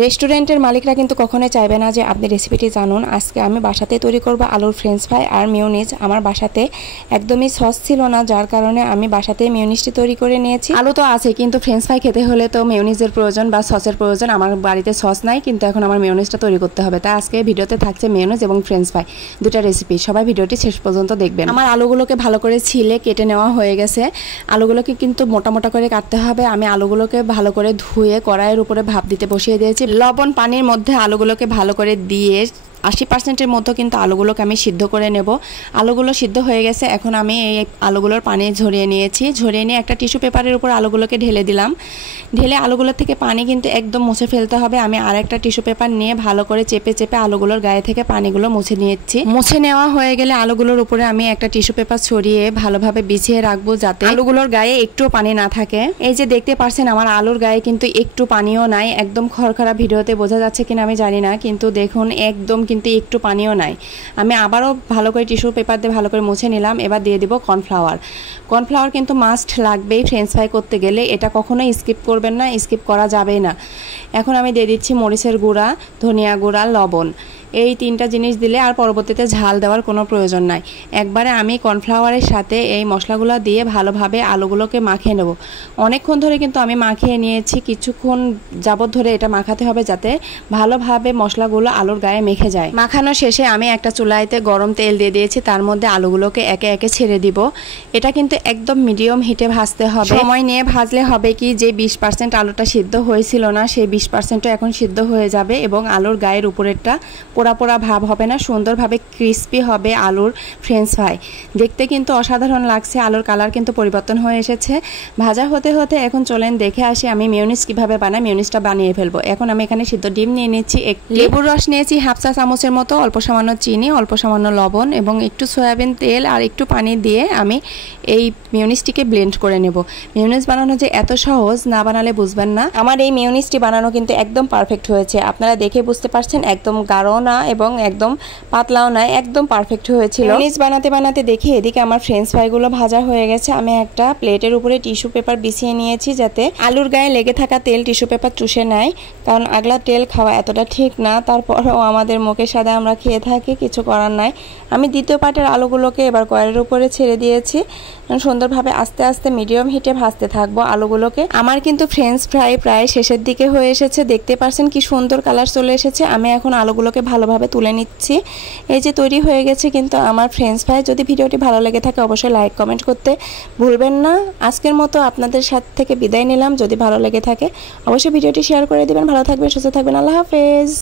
রেস্টুরেন্টের মালিকরা কিন্তু কখনোই চাইবে না যে আপনি রেসিপিটি জানুন। আজকে আমি বাসাতে তৈরি করব আলুর ফ্রেঞ্চ ফ্রাই আর মিউনিজ। আমার বাসাতে একদমই সস ছিল না, যার কারণে আমি বাসাতে মিউনিজটি তৈরি করে নিয়েছি। আলু তো আছে, কিন্তু ফ্রেঞ্চ ফ্রাই খেতে হলে তো মিউনিজের প্রয়োজন বা সসের প্রয়োজন। আমার বাড়িতে সস নাই, কিন্তু এখন আমার মিউনিজটা তৈরি করতে হবে। তাই আজকে ভিডিওতে থাকছে মিউনিজ এবং ফ্রেঞ্চ ফ্রাই দুটা রেসিপি। সবাই ভিডিওটি শেষ পর্যন্ত দেখবেন। আমার আলুগুলোকে ভালো করে ছিলে কেটে নেওয়া হয়ে গেছে। আলুগুলোকে কিন্তু মোটা মোটা করে কাটতে হবে। আমি আলুগুলোকে ভালো করে ধুয়ে কড়াইয়ের উপরে ভাপ দিতে বসিয়ে দিয়েছি। লবণ পানির মধ্যে আলুগুলোকে ভালো করে দিয়ে 80%-এর মতো কিন্তু আলুগুলোকে আমি সিদ্ধ করে নেব। আলুগুলো সিদ্ধ হয়ে গেছে। এখন আমি এই আলুগুলোর পানি ঝরিয়ে নিয়েছি। ঝরিয়ে নিয়ে একটা টিস্যু পেপারের উপর আলুগুলোকে ঢেলে দিলাম। ঢেলে আলুগুলোর থেকে পানি কিন্তু একদম মুছে ফেলতে হবে। আমি আর একটা টিস্যু পেপার নিয়ে ভালো করে চেপে চেপে আলুগুলোর গায়ে থেকে পানিগুলো মুছে নিয়েছি। মুছে নেওয়া হয়ে গেলে আলুগুলোর উপরে আমি একটা টিস্যু পেপার ছড়িয়ে ভালোভাবে বিছিয়ে রাখবো, যাতে আলুগুলোর গায়ে একটু পানি না থাকে। এই যে দেখতে পাচ্ছেন আমার আলুর গায়ে কিন্তু একটু পানিও নাই। একদম খড়খড়া, ভিডিওতে বোঝা যাচ্ছে কিনা আমি জানি না, কিন্তু দেখুন একদম কিন্তু একটু পানিও নাই। আমি আবারও ভালো করে টিস্যু পেপার দিয়ে ভালো করে মুছে নিলাম। এবার দিয়ে দিব কর্নফ্লাওয়ার। কর্নফ্লাওয়ার কিন্তু মাস্ট লাগবেই ফ্রেঞ্চ ফ্রাই করতে গেলে। এটা কখনোই স্কিপ করবেন না, স্কিপ করা যাবেই না। এখন আমি দিয়ে দিচ্ছি মরিচের গুঁড়া, ধনিয়া গুঁড়া, লবণ। এই তিনটা জিনিস দিলে আর পরবর্তীতে ঝাল দেওয়ার কোনো প্রয়োজন নাই। একবারে আমি কর্নফ্লাওয়ারের সাথে এই মশলাগুলো দিয়ে ভালোভাবে আলুগুলোকে মাখিয়ে নেব। অনেকক্ষণ ধরে কিন্তু আমি মাখিয়ে নিয়েছি। কিছুক্ষণ যাবত ধরে এটা মাখাতে হবে, যাতে ভালোভাবে মশলাগুলো আলুর গায়ে মেখে যায়। মাখানো শেষে আমি একটা চুলাইতে গরম তেল দিয়ে দিয়েছি। তার মধ্যে আলুগুলোকে একে একে ছেড়ে দিব। এটা কিন্তু একদম মিডিয়াম হিটে ভাজতে হবে। সময় নিয়ে ভাজলে হবে কি, যে 20% আলুটা সিদ্ধ হয়েছিল না, সেই 20%ও এখন সিদ্ধ হয়ে যাবে এবং আলুর গায়ের উপরেরটা পোড়া পোড়া ভাব হবে না, সুন্দরভাবে ক্রিস্পি হবে আলুর ফ্রেঞ্চ ফ্রাই। দেখতে কিন্তু অসাধারণ লাগছে। আলুর কালার কিন্তু পরিবর্তন হয়ে এসেছে। ভাজা হতে হতে এখন চলেন দেখে আসি আমি মিউনিজ কিভাবে বানাই। মিউনিজটা বানিয়ে ফেলবো। এখন আমি এখানে সিদ্ধ ডিম নিয়ে নিচ্ছি, লেবুর রস নিয়েছি হাফ চা চামচের মতো, অল্প সামান্য চিনি, অল্প সামান্য লবণ এবং একটু সয়াবিন তেল আর একটু পানি দিয়ে আমি এই মিউনিজটিকে ব্লেন্ড করে নেব। মিউনিজ বানানো যে এত সহজ, না বানালে বুঝবেন না। আমার এই মিউনিজটি বানানো কিন্তু একদম পারফেক্ট হয়েছে। আপনারা দেখে বুঝতে পারছেন, একদম গাঢ় না এবং একদম পাতলাও না, একদম পারফেক্ট হয়েছিল। মিউনিজ বানাতে বানাতে দেখি এদিকে আমার ফ্রেঞ্চ ফ্রাইগুলো ভাজা হয়ে গেছে। আমি একটা প্লেটের উপরে টিস্যু পেপার বিছিয়ে নিয়েছি, যাতে আলুর গায়ে লেগে থাকা তেল টিস্যু পেপার চুষে নেয়। কারণ আগলা তেল খাওয়া এতটা ঠিক না, তারপরেও আমাদের মুখের সাদা আমরা খেয়ে থাকি, কিছু করার নাই। আমি দ্বিতীয় পাটের আলুগুলোকে এবার কড়াইয়ের উপরে ছেড়ে দিয়েছি। সুন্দরভাবে আস্তে আস্তে মিডিয়াম হিটে ভাজতে থাকবো আলুগুলোকে। আমার কিন্তু ফ্রেঞ্চ ফ্রাই প্রায় শেষের দিকে হয়ে এসেছে। দেখতে পাচ্ছেন কি সুন্দর কালার চলে এসেছে। আমি এখন আলুগুলোকে ভালোভাবে তুলে নিচ্ছি। এই যে তৈরি হয়ে গেছে কিন্তু আমার ফ্রেঞ্চ ফ্রাই। যদি ভিডিওটি ভালো লেগে থাকে অবশ্যই লাইক কমেন্ট করতে ভুলবেন না। আজকের মতো আপনাদের সাথে থেকে বিদায় নিলাম। যদি ভালো লেগে থাকে অবশ্যই ভিডিওটি শেয়ার করে দিবেন। ভালো থাকবেন, সুস্থ থাকবেন। আল্লাহ হাফেজ।